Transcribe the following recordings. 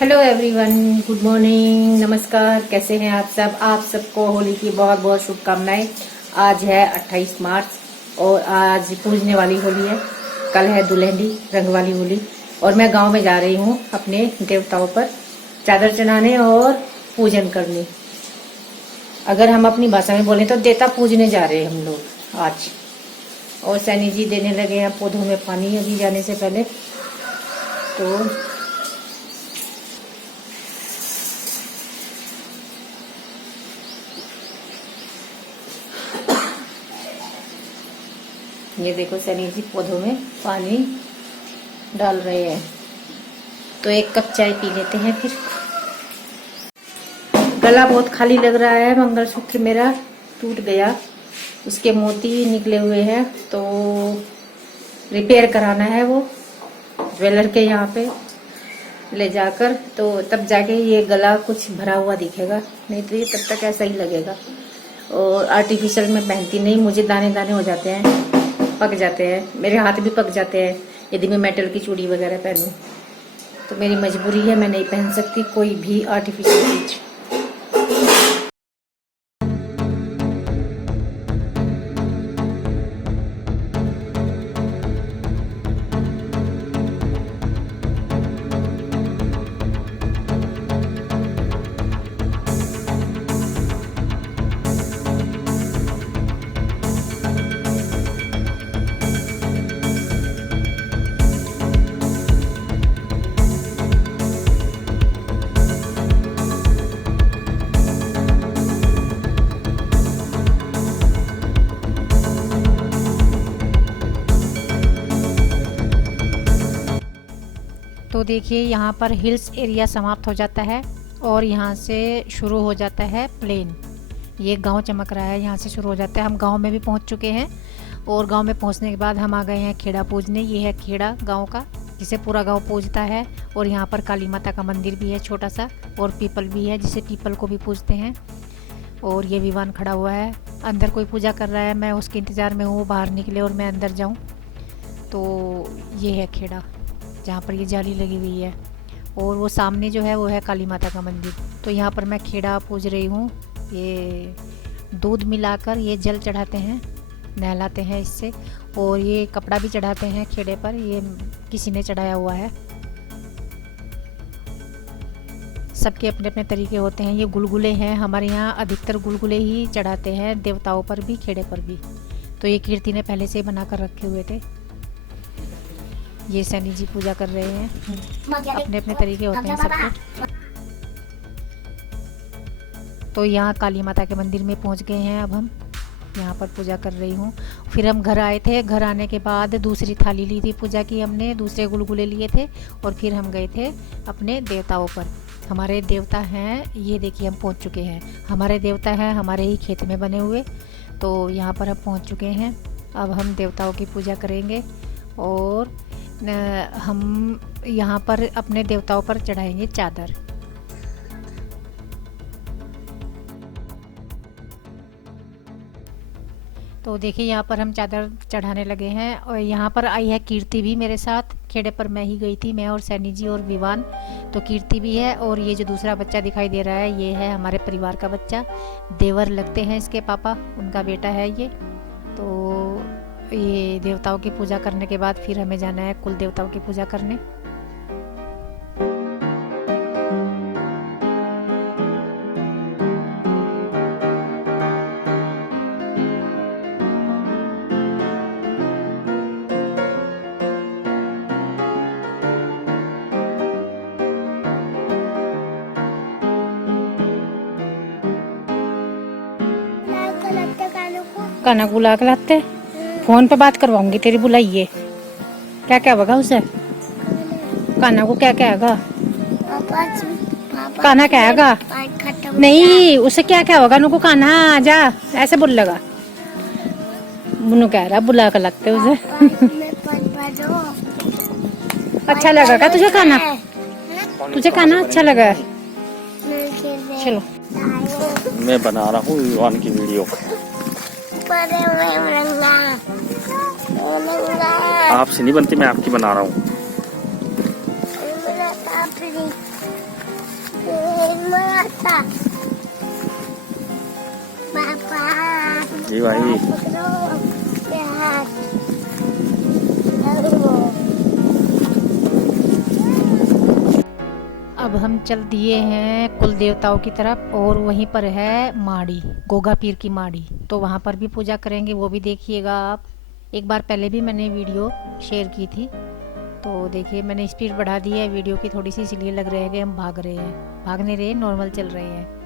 Hello everyone, good morning, नमस्कार। कैसे हैं आप सब? आप सबको होली की बहुत बहुत शुभकामनाएं। आज है 28 मार्च और आज पूजने वाली होली है। कल है दुल्हनी रंग वाली होली और मैं गांव में जा रही हूँ अपने देवताओं पर चादर चढ़ाने और पूजन करने। अगर हम अपनी भाषा में बोलें तो देवता पूजने जा रहे हैं हम लोग आज। और सैनी जी देने लगे हैं पौधों में पानी अभी जाने से पहले। तो ये देखो सनी जी पौधों में पानी डाल रहे हैं। तो एक कप चाय पी लेते हैं फिर। गला बहुत खाली लग रहा है। मंगलसूत्र मेरा टूट गया, उसके मोती निकले हुए हैं तो रिपेयर कराना है वो ज्वेलर के यहाँ पे ले जाकर, तो तब जाके ये गला कुछ भरा हुआ दिखेगा, नहीं तो ये तब तक ऐसा ही लगेगा। और आर्टिफिशियल में पहनती नहीं, मुझे दाने दाने हो जाते हैं, पक जाते हैं, मेरे हाथ भी पक जाते हैं यदि मैं मेटल की चूड़ी वगैरह पहनूं। तो मेरी मजबूरी है, मैं नहीं पहन सकती कोई भी आर्टिफिशियल चीज। तो देखिए यहाँ पर हिल्स एरिया समाप्त हो जाता है और यहाँ से शुरू हो जाता है प्लेन। ये गांव चमक रहा है, यहाँ से शुरू हो जाता है। हम गांव में भी पहुँच चुके हैं और गांव में पहुँचने के बाद हम आ गए हैं खेड़ा पूजने। ये है खेड़ा गांव का, जिसे पूरा गांव पूजता है। और यहाँ पर काली माता का मंदिर भी है छोटा सा, और पीपल भी है जिसे पीपल को भी पूजते हैं। और ये विवान खड़ा हुआ है, अंदर कोई पूजा कर रहा है, मैं उसके इंतज़ार में हूँ बाहर निकले और मैं अंदर जाऊँ। तो ये है खेड़ा जहाँ पर ये जाली लगी हुई है, और वो सामने जो है वो है काली माता का मंदिर। तो यहाँ पर मैं खेड़ा पूज रही हूँ। ये दूध मिलाकर ये जल चढ़ाते हैं, नहलाते हैं इससे, और ये कपड़ा भी चढ़ाते हैं खेड़े पर, ये किसी ने चढ़ाया हुआ है। सबके अपने अपने तरीके होते हैं। ये गुलगुले हैं, हमारे यहाँ अधिकतर गुलगुले ही चढ़ाते हैं, देवताओं पर भी खेड़े पर भी। तो ये कीर्ति ने पहले से ही बना कर रखे हुए थे। ये सैनी जी पूजा कर रहे हैं, अपने अपने तरीके होते हैं सबके। तो यहाँ काली माता के मंदिर में पहुँच गए हैं। अब हम यहाँ पर पूजा कर रही हूँ। फिर हम घर आए थे, घर आने के बाद दूसरी थाली ली थी पूजा की हमने, दूसरे गुलगुले लिए थे, और फिर हम गए थे अपने देवताओं पर। हमारे देवता हैं, ये देखिए हम पहुँच चुके हैं। हमारे देवता हैं हमारे ही खेत में बने हुए। तो यहाँ पर हम पहुँच चुके हैं। अब हम देवताओं की पूजा करेंगे और हम यहाँ पर अपने देवताओं पर चढ़ाएंगे चादर। तो देखिए यहाँ पर हम चादर चढ़ाने लगे हैं। और यहाँ पर आई है कीर्ति भी मेरे साथ। खेड़े पर मैं ही गई थी, मैं और सैनी जी और विवान। तो कीर्ति भी है, और ये जो दूसरा बच्चा दिखाई दे रहा है ये है हमारे परिवार का बच्चा। देवर लगते हैं इसके पापा, उनका बेटा है ये। तो ये देवताओं की पूजा करने के बाद फिर हमें जाना है कुल देवताओं की पूजा करने। काना को बुला के लाते, फोन पे बात करवाऊंगी तेरी, बुलाइए। क्या क्या होगा उसे? काना को क्या क्या होगा? काना क्या होगा? नहीं, उसे क्या क्या होगा? नुको काना जा, ऐसे बोल लगा। मुन्नू कह रहा बुला कर लगते उसे। अच्छा लगा क्या तुझे खाना? तुझे खाना अच्छा लगा? चलो मैं बना रहा हूँ विवान की वीडियो। आपसे नहीं बनती, मैं आपकी बना रहा हूँ। जी भाई। अब हम चल दिए हैं कुल देवताओं की तरफ और वहीं पर है माड़ी, गोगा पीर की माड़ी, तो वहाँ पर भी पूजा करेंगे, वो भी देखिएगा आप। एक बार पहले भी मैंने वीडियो शेयर की थी, तो देखिए मैंने स्पीड बढ़ा दी है वीडियो की थोड़ी सी, इसलिए लग रहा है कि हम भाग रहे हैं, भाग नहीं रहे, नॉर्मल चल रहे हैं।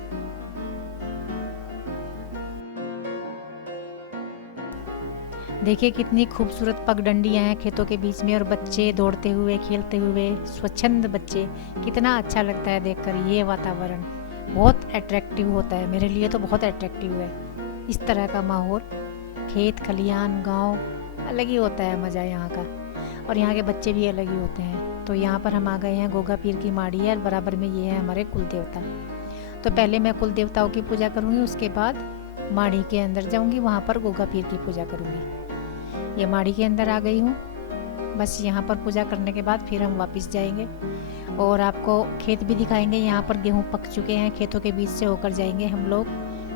देखिए कितनी खूबसूरत पगडंडियाँ हैं खेतों के बीच में, और बच्चे दौड़ते हुए खेलते हुए, स्वच्छंद बच्चे, कितना अच्छा लगता है देखकर। ये वातावरण बहुत अट्रैक्टिव होता है, मेरे लिए तो बहुत अट्रैक्टिव है। इस तरह का माहौल, खेत खलियान गांव, अलग ही होता है मज़ा यहाँ का, और यहाँ के बच्चे भी अलग ही होते हैं। तो यहाँ पर हम आ गए हैं, गोगा पीर की माड़ी है, बराबर में ये है हमारे कुल देवता। तो पहले मैं कुल देवताओं की पूजा करूँगी, उसके बाद माड़ी के अंदर जाऊँगी, वहाँ पर गोगा पीर की पूजा करूँगी। ये माड़ी के अंदर आ गई हूँ, बस यहाँ पर पूजा करने के बाद फिर हम वापस जाएंगे और आपको खेत भी दिखाएंगे। यहाँ पर गेहूँ पक चुके हैं, खेतों के बीच से होकर जाएंगे हम लोग,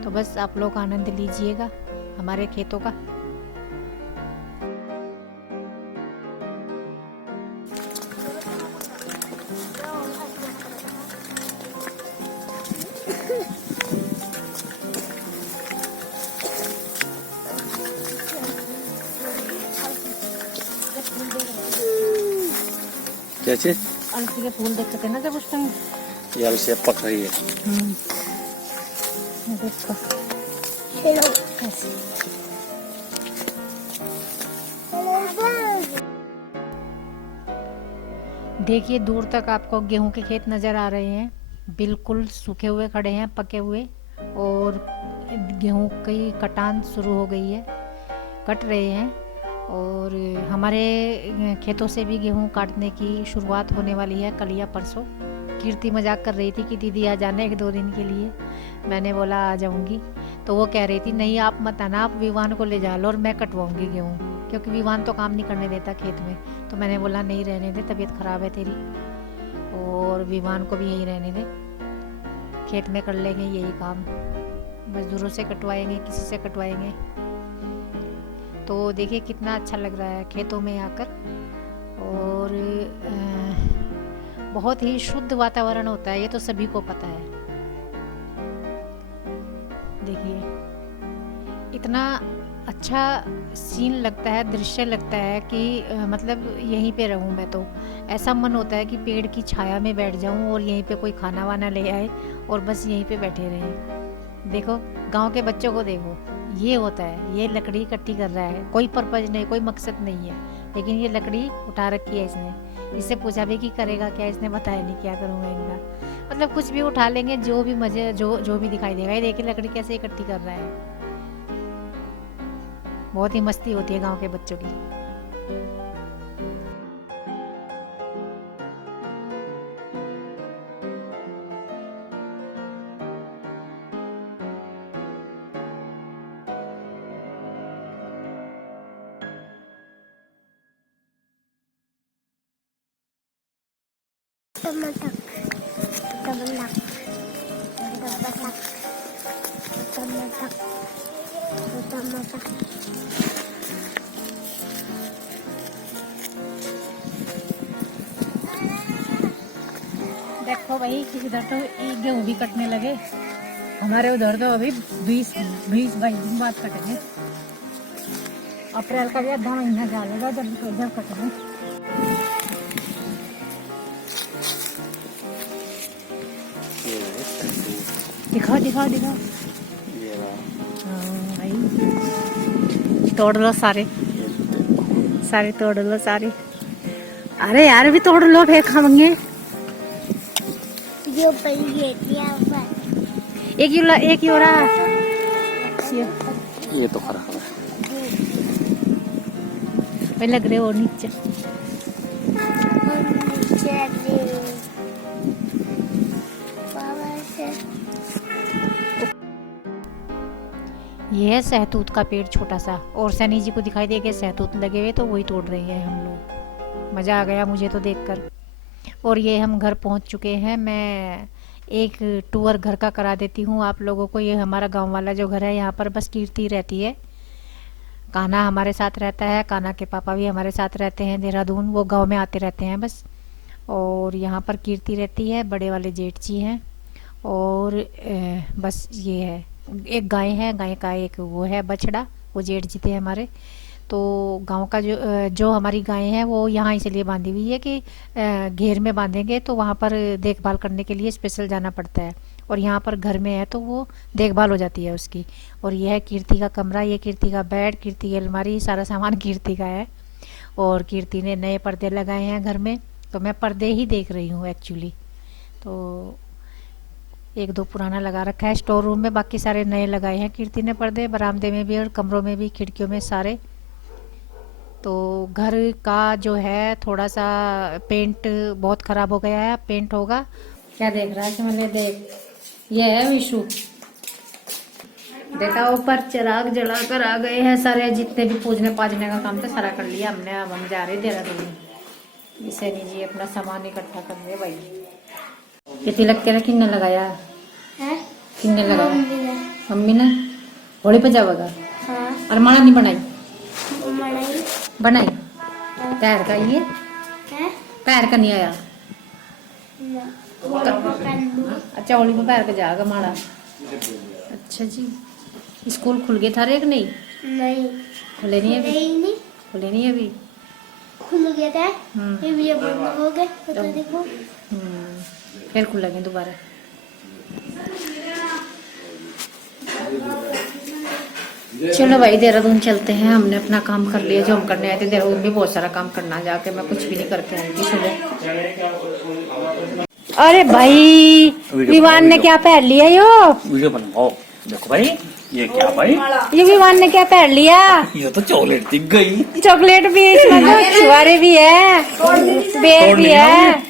तो बस आप लोग आनंद लीजिएगा हमारे खेतों का। क्या चीज? अलसी के फूल देख सकते ना जब उस टाइम, ये अलसी पक रही है। देखो देखिए दूर तक आपको गेहूं के खेत नज़र आ रहे हैं, बिल्कुल सूखे हुए खड़े हैं, पके हुए, और गेहूं की कटान शुरू हो गई है, कट रहे हैं। और हमारे खेतों से भी गेहूं काटने की शुरुआत होने वाली है कल या परसों। कीर्ति मजाक कर रही थी कि दीदी आ जाना 1-2 दिन के लिए, मैंने बोला आ जाऊंगी, तो वो कह रही थी नहीं आप मत आना, आप विवान को ले जा लो और मैं कटवाऊंगी गेहूं, क्योंकि विवान तो काम नहीं करने देता खेत में। तो मैंने बोला नहीं रहने दे, तबीयत ख़राब है तेरी, और विवान को भी यही रहने दे, खेत में कर लेंगे यही काम, मजदूरों से कटवाएंगे, किसी से कटवाएंगे। तो देखिए कितना अच्छा लग रहा है खेतों में आकर, और बहुत ही शुद्ध वातावरण होता है, ये तो सभी को पता है। देखिए इतना अच्छा सीन लगता है, दृश्य लगता है कि मतलब यहीं पे रहूं मैं, तो ऐसा मन होता है कि पेड़ की छाया में बैठ जाऊं और यहीं पे कोई खाना वाना ले आए और बस यहीं पे बैठे रहें। देखो गांव के बच्चों को देखो, ये होता है, ये लकड़ी इकट्ठी कर रहा है, कोई पर्पज नहीं, कोई मकसद नहीं है, लेकिन ये लकड़ी उठा रखी है इसने। इससे पूछा भी कि करेगा क्या, इसने बताया नहीं क्या करूँगा इनका, मतलब कुछ भी उठा लेंगे, जो भी मजे जो भी दिखाई देगा। ये देखिए लकड़ी कैसे इकट्ठी कर रहा है, बहुत ही मस्ती होती है गांव के बच्चों की। देखो भाई इधर तो गेहूँ भी कटने लगे, हमारे उधर तो अभी 20-22 दिन बाद कटेंगे। अप्रैल का भी आधा महीना जाएगा जब कटेंगे। दिखाओ दिखाओ दिखाओ, भाई तोड़ लो सारे सारे, तोड़ लो सारे। अरे यार भी तोड़ लो, फिर खाएंगे। एक ही हो रहा, ये तो खराब है, भाई लग रहे हो नीचे। ये है सहतूत का पेड़ छोटा सा, और सैनी जी को दिखाई दे के सहतूत लगे हुए, तो वही तोड़ रहे हैं हम लोग। मज़ा आ गया मुझे तो देखकर। और ये हम घर पहुंच चुके हैं, मैं एक टूर घर का करा देती हूँ आप लोगों को। ये हमारा गांव वाला जो घर है, यहाँ पर बस कीर्ति रहती है। कान्हा हमारे साथ रहता है, कान्हा के पापा भी हमारे साथ रहते हैं देहरादून, वो गांव में आते रहते हैं बस। और यहाँ पर कीर्ति रहती है, बड़े वाले जेठ जी हैं। और बस ये है, एक गाय है, गाय का एक वो है बछड़ा, वो जेठ जी थे हमारे। तो गांव का जो हमारी गाय है वो यहाँ इसलिए बांधी हुई है कि घेर में बांधेंगे तो वहाँ पर देखभाल करने के लिए स्पेशल जाना पड़ता है, और यहाँ पर घर में है तो वो देखभाल हो जाती है उसकी। और यह है कीर्ति का कमरा, ये कीर्ति का बेड, कीर्ति की अलमारी, सारा सामान कीर्ति का है। और कीर्ति ने नए पर्दे लगाए हैं घर में, तो मैं पर्दे ही देख रही हूँ एक्चुअली। तो एक दो पुराना लगा रखा है स्टोर रूम में, बाकी सारे नए लगाए हैं कीर्ति ने पर्दे, बरामदे में भी और कमरों में भी, खिड़कियों में सारे। तो घर का जो है थोड़ा सा पेंट बहुत ख़राब हो गया है, पेंट होगा। क्या देख रहा है कि मैंने देख, ये है विशु, देखा ऊपर चिराग जला कर आ गए हैं सारे, जितने भी पूजने पाजने का काम था सारा कर लिया हमने। अब हम जा रहे देहरादून। इसे नहीं जी अपना सामान इकट्ठा कर रहे भाई। ये तिलक तेरा किन्ने लगाया है? किन्ने लगाया? मम्मी ने। होली पे जाओगा? हाँ। और माला नहीं बनाई? बनाई। पैर का ये पैर का नहीं आया? अच्छा होली में पैर का जाएगा माला। अच्छा जी। स्कूल खुल गए थारे कि नहीं? नहीं खुले नहीं अभी? खुले नहीं अभी? खुल गया था, ये बंद हो गए तो देखो। फिर खुलेंगे दोबारा। चलो भाई देहरादून चलते हैं, हमने अपना काम कर लिया जो हम करने आए थे। देहरादून भी बहुत सारा काम करना, जाके मैं कुछ भी नहीं करके आई थी सुबह। अरे भाई विवान ने क्या पहन लिया? यो वीडियो बनाओ, देखो भाई ये क्या भाई, ये विवान ने क्या पहन लिया? ये तो चॉकलेट दिख गई। चॉकलेट भी है इसमें, तो छुआरे भी है, बेर भी है,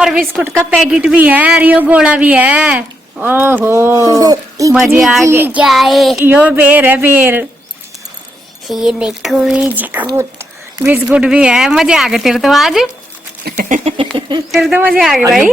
और बिस्कुट का पैकेट भी है, और यो गोला भी है। ओहो मजे आ गए। क्या है? यो बेर है, बेर। ये देखो बिस्कुट भी है। मजे आ गए तेरे तो आज। तेरे तो मजे आ गए भाई।